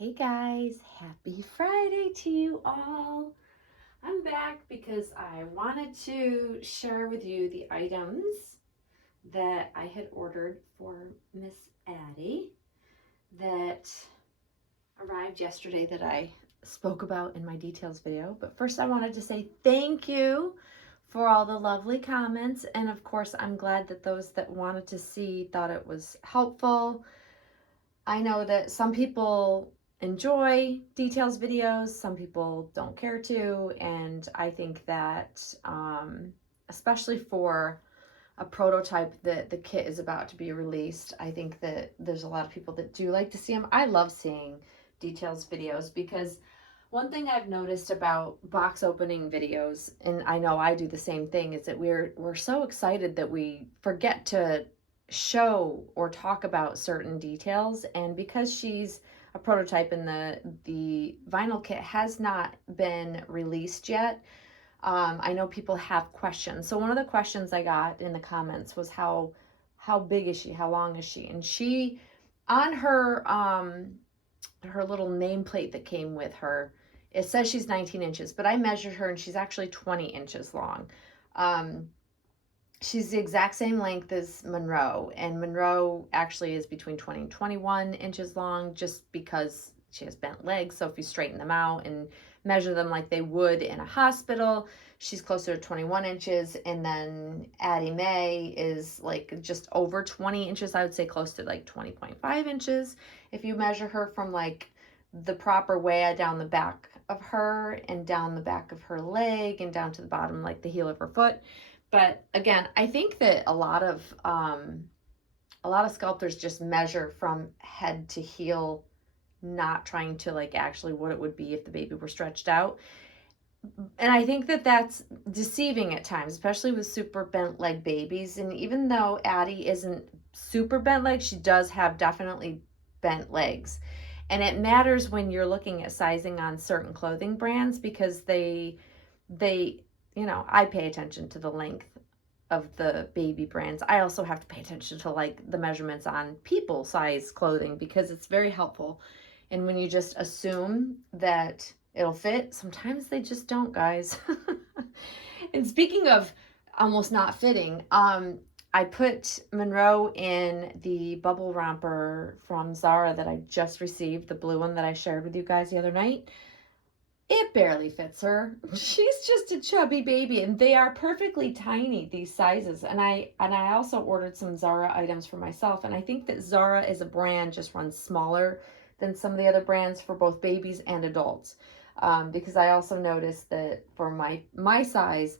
Hey guys, happy Friday to you all. I'm back because I wanted to share with you the items that I had ordered for Miss Addie that arrived yesterday that I spoke about in my details video. But first I wanted to say thank you for all the lovely comments, and of course I'm glad that those that wanted to see thought it was helpful. I know that some people enjoy details videos, some people don't care to, and I think that especially for a prototype that the kit is about to be released, I think that there's a lot of people that do like to see them. I love seeing details videos because one thing I've noticed about box opening videos, and I know I do the same thing, is that we're so excited that we forget to show or talk about certain details. And because she's a prototype and the vinyl kit has not been released yet, I know people have questions. So one of the questions I got in the comments was how big is she? How long is she? And she, on her her little nameplate that came with her, it says she's 19 inches, but I measured her and she's actually 20 inches long. She's the exact same length as Monroe, and Monroe actually is between 20 and 21 inches long just because she has bent legs. So if you straighten them out and measure them like they would in a hospital, she's closer to 21 inches. And then Addie Mae is like just over 20 inches. I would say close to like 20.5 inches if you measure her from like the proper way down the back of her and down the back of her leg and down to the bottom, like the heel of her foot. But again, I think that a lot of sculptors just measure from head to heel, not trying to like actually what it would be if the baby were stretched out. And I think that that's deceiving at times, especially with super bent leg babies. And even though Addie isn't super bent legs, she does have definitely bent legs. And it matters when you're looking at sizing on certain clothing brands because they I pay attention to the length of the baby brands. I also have to pay attention to like the measurements on people size clothing because it's very helpful. And when you just assume that it'll fit, sometimes they just don't, guys. And speaking of almost not fitting, I put Monroe in the bubble romper from Zara that I just received, the blue one that I shared with you guys the other night. It barely fits her. She's just a chubby baby, and they are perfectly tiny, these sizes. And I also ordered some Zara items for myself, and I think that Zara as a brand just runs smaller than some of the other brands for both babies and adults. Because I also noticed that for my size,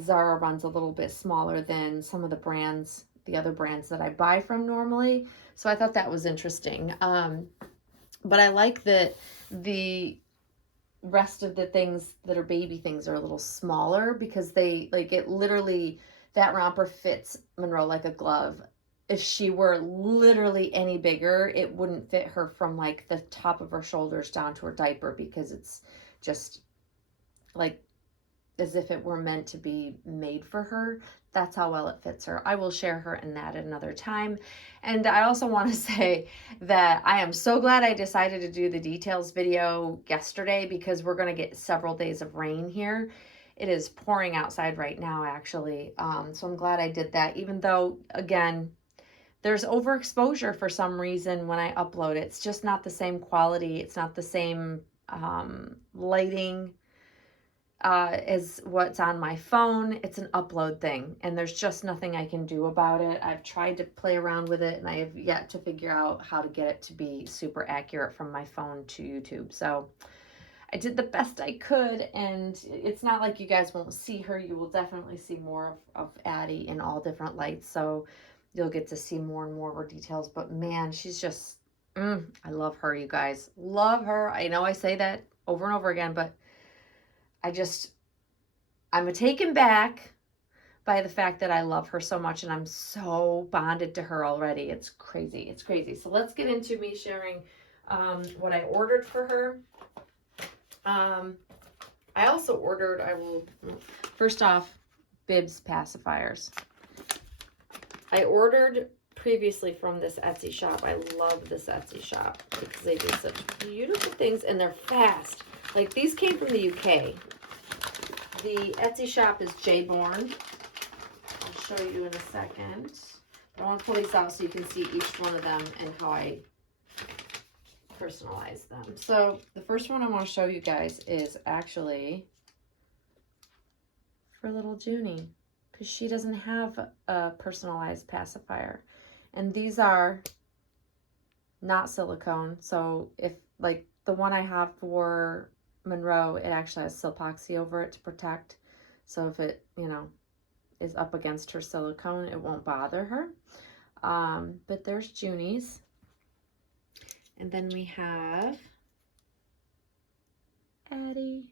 Zara runs a little bit smaller than some of the other brands that I buy from normally. So I thought that was interesting. But I like that the rest of the things that are baby things are a little smaller because they like it literally, that romper fits Monroe like a glove. If she were literally any bigger, it wouldn't fit her from like the top of her shoulders down to her diaper because it's just like as if it were meant to be made for her. That's how well it fits her. I will share her in that at another time. And I also want to say that I am so glad I decided to do the details video yesterday because we're going to get several days of rain here. It is pouring outside right now, actually. So I'm glad I did that, even though, again, there's overexposure for some reason when I upload it. It's just not the same quality. It's not the same lighting is what's on my phone. It's an upload thing, and there's just nothing I can do about it. I've tried to play around with it, and I have yet to figure out how to get it to be super accurate from my phone to YouTube. So I did the best I could, and it's not like you guys won't see her. You will definitely see more of Addie in all different lights, so you'll get to see more and more of her details. But man, she's just, I love her, you guys. Love her. I know I say that over and over again, but I'm taken back by the fact that I love her so much and I'm so bonded to her already. It's crazy. It's crazy. So let's get into me sharing what I ordered for her. I also ordered, first off, bibs pacifiers. I ordered previously from this Etsy shop. I love this Etsy shop because they do such beautiful things and they're fast. Like these came from the UK. The Etsy shop is Jborn. I'll show you in a second. I want to pull these out so you can see each one of them and how I personalize them. So the first one I want to show you guys is actually for little Junie, because she doesn't have a personalized pacifier. And these are not silicone. So if like the one I have for Monroe, it actually has Silpoxy over it to protect. So if it, you know, is up against her silicone, it won't bother her. But there's Junie's. And then we have Addie.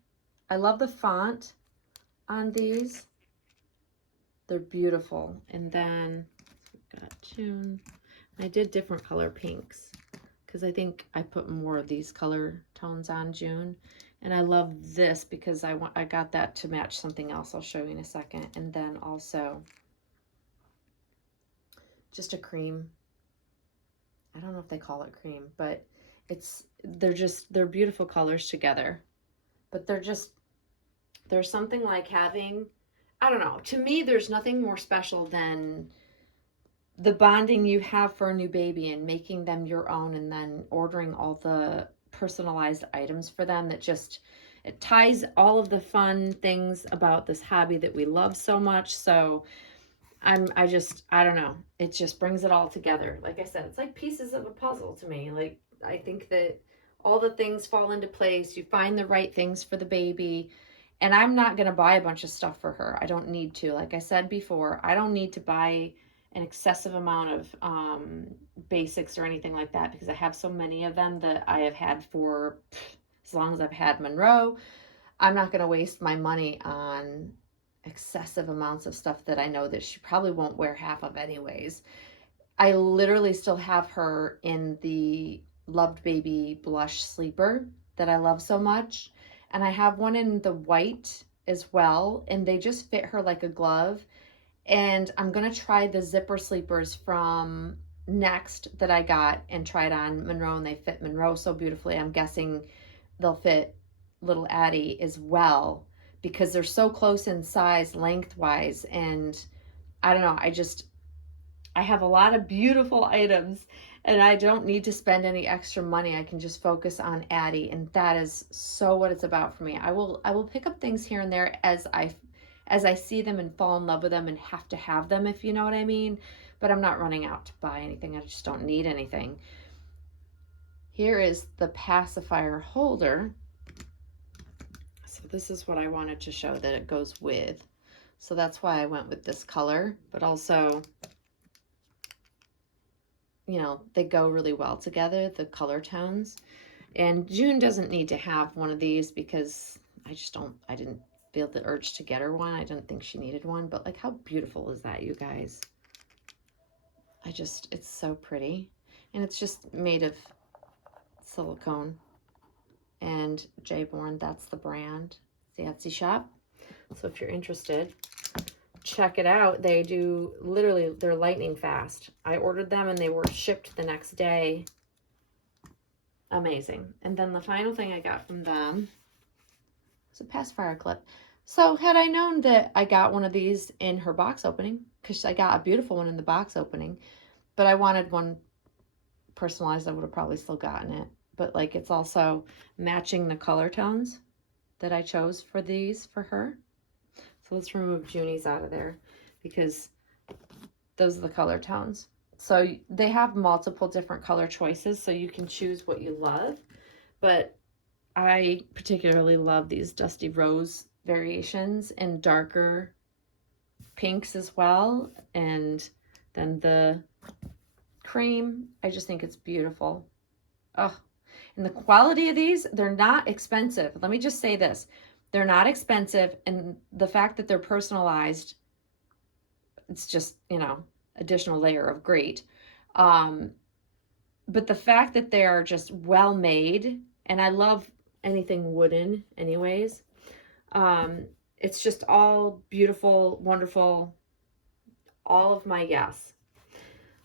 I love the font on these. They're beautiful. And then we've got June. I did different color pinks because I think I put more of these color tones on June. And I love this because I got that to match something else I'll show you in a second. And then also just a cream. I don't know if they call it cream, but they're beautiful colors together. But there's something like having, I don't know, to me there's nothing more special than the bonding you have for a new baby and making them your own and then ordering all the personalized items for them that just, it ties all of the fun things about this hobby that we love so much. So I don't know. It just brings it all together. Like I said, it's like pieces of a puzzle to me. Like, I think that all the things fall into place. You find the right things for the baby. And I'm not going to buy a bunch of stuff for her. I don't need to. Like I said before, I don't need to buy an excessive amount of basics or anything like that because I have so many of them that I have had for as long as I've had Monroe. I'm not going to waste my money on excessive amounts of stuff that I know that she probably won't wear half of anyways. I literally still have her in the Loved Baby blush sleeper that I love so much. And I have one in the white as well. And they just fit her like a glove. And I'm going to try the zipper sleepers from Next that I got and tried on Monroe. And they fit Monroe so beautifully. I'm guessing they'll fit little Addie as well, because they're so close in size lengthwise. And I don't know, I have a lot of beautiful items and I don't need to spend any extra money. I can just focus on Addie, and that is so what it's about for me. I will pick up things here and there as I see them and fall in love with them and have to have them, if you know what I mean. But I'm not running out to buy anything. I just don't need anything. Here is the pacifier holder. So this is what I wanted to show that it goes with. So that's why I went with this color, but also, you know, they go really well together, the color tones. And June doesn't need to have one of these because I didn't feel the urge to get her one. I didn't think she needed one, but like, how beautiful is that, you guys? It's so pretty. And it's just made of silicone. And Jborn, that's the brand, the Etsy shop. So if you're interested, check it out. They do, literally, they're lightning fast. I ordered them and they were shipped the next day. Amazing. And then the final thing I got from them is a pacifier clip. So had I known that I got one of these in her box opening, because I got a beautiful one in the box opening, but I wanted one personalized, I would have probably still gotten it. But like, it's also matching the color tones that I chose for these for her. So let's remove Junie's out of there because those are the color tones. So they have multiple different color choices, so you can choose what you love. But I particularly love these dusty rose variations and darker pinks as well. And then the cream, I just think it's beautiful. Oh, and the quality of these, they're not expensive. Let me just say this. They're not expensive, and the fact that they're personalized, it's just, you know, additional layer of great. But the fact that they're just well made, and I love anything wooden anyways. It's just all beautiful, wonderful, all of my yes.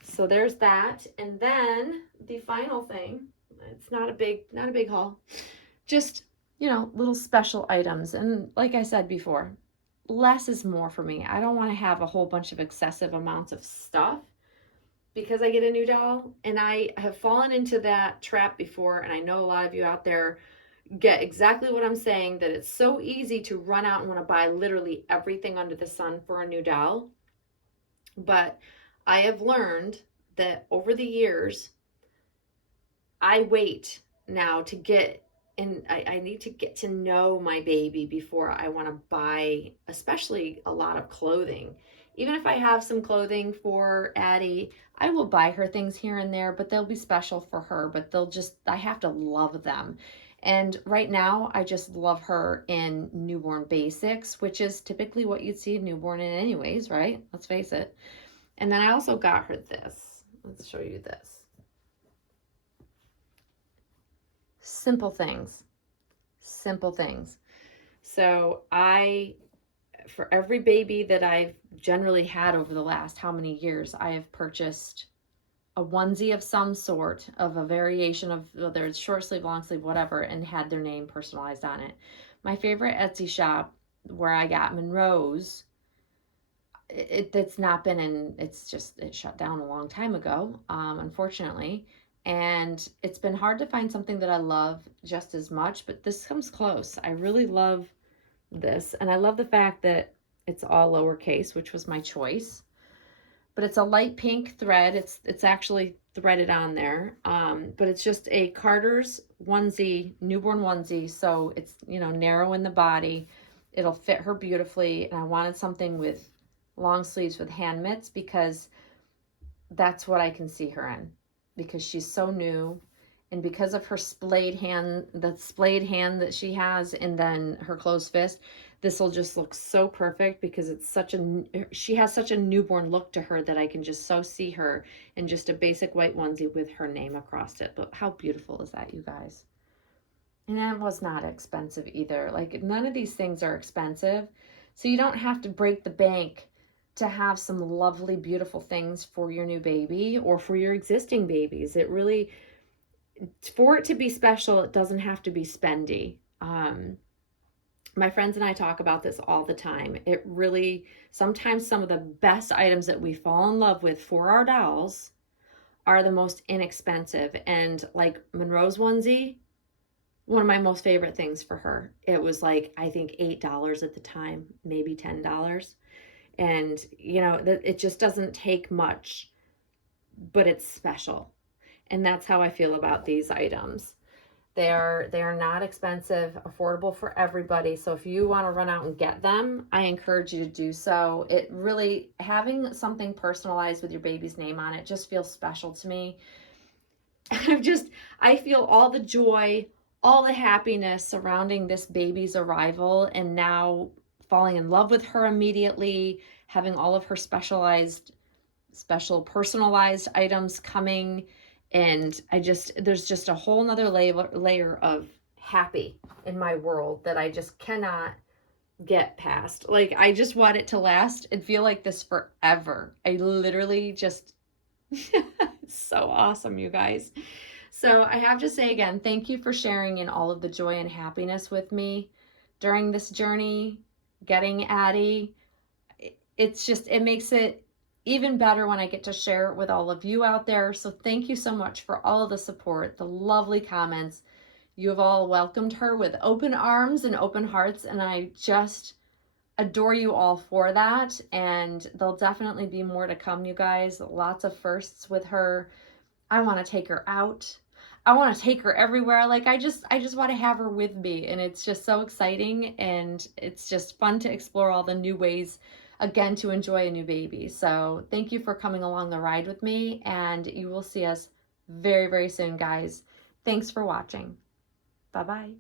So there's that. And then the final thing, it's not a big haul. Just, little special items. And like I said before, less is more for me. I don't want to have a whole bunch of excessive amounts of stuff because I get a new doll. And I have fallen into that trap before. And I know a lot of you out there get exactly what I'm saying, that it's so easy to run out and want to buy literally everything under the sun for a new doll. But I have learned that over the years, I wait now to get, and I need to get to know my baby before I want to buy, especially a lot of clothing. Even if I have some clothing for Addie, I will buy her things here and there, but they'll be special for her, but I have to love them. And right now, I just love her in newborn basics, which is typically what you'd see a newborn in anyways, right? Let's face it. And then I also got her this. Let's show you this. Simple things. Simple things. So for every baby that I've generally had over the last how many years, I have purchased a onesie of some sort, of a variation of whether it's short sleeve, long sleeve, whatever, and had their name personalized on it. My favorite Etsy shop where I got Monroe's, it's not been in, it shut down a long time ago, unfortunately. And it's been hard to find something that I love just as much, but this comes close. I really love this. And I love the fact that it's all lowercase, which was my choice. But it's a light pink thread. It's actually threaded on there. But it's just a Carter's onesie, newborn onesie. So it's, narrow in the body. It'll fit her beautifully. And I wanted something with long sleeves with hand mitts because that's what I can see her in, because she's so new. And because of her splayed hand, the splayed hand that she has, and then her closed fist, this will just look so perfect because she has such a newborn look to her that I can just so see her in just a basic white onesie with her name across it. But how beautiful is that, you guys? And that was not expensive either. Like, none of these things are expensive. So you don't have to break the bank to have some lovely, beautiful things for your new baby or for your existing babies. It really, for it to be special, it doesn't have to be spendy. My friends and I talk about this all the time. It really, sometimes some of the best items that we fall in love with for our dolls are the most inexpensive. And like Monroe's onesie, one of my most favorite things for her. It was like, I think $8 at the time, maybe $10. And, it just doesn't take much, but it's special. And that's how I feel about these items. They are not expensive, affordable for everybody. So if you want to run out and get them, I encourage you to do so. It really, having something personalized with your baby's name on it just feels special to me. I feel all the joy, all the happiness surrounding this baby's arrival, and now falling in love with her immediately, having all of her special personalized items coming. And there's just a whole nother layer of happy in my world that I just cannot get past. Like, I just want it to last and feel like this forever. I literally just, it's so awesome, you guys. So I have to say again, thank you for sharing in all of the joy and happiness with me during this journey, getting Addie. It makes it even better when I get to share it with all of you out there. So thank you so much for all of the support, the lovely comments. You have all welcomed her with open arms and open hearts, and I just adore you all for that. And there'll definitely be more to come, you guys. Lots of firsts with her. I want to take her out. I want to take her everywhere. Like, I just want to have her with me, and it's just so exciting, and it's just fun to explore all the new ways, again, to enjoy a new baby. So thank you for coming along the ride with me, and you will see us very, very soon, guys. Thanks for watching. Bye-bye.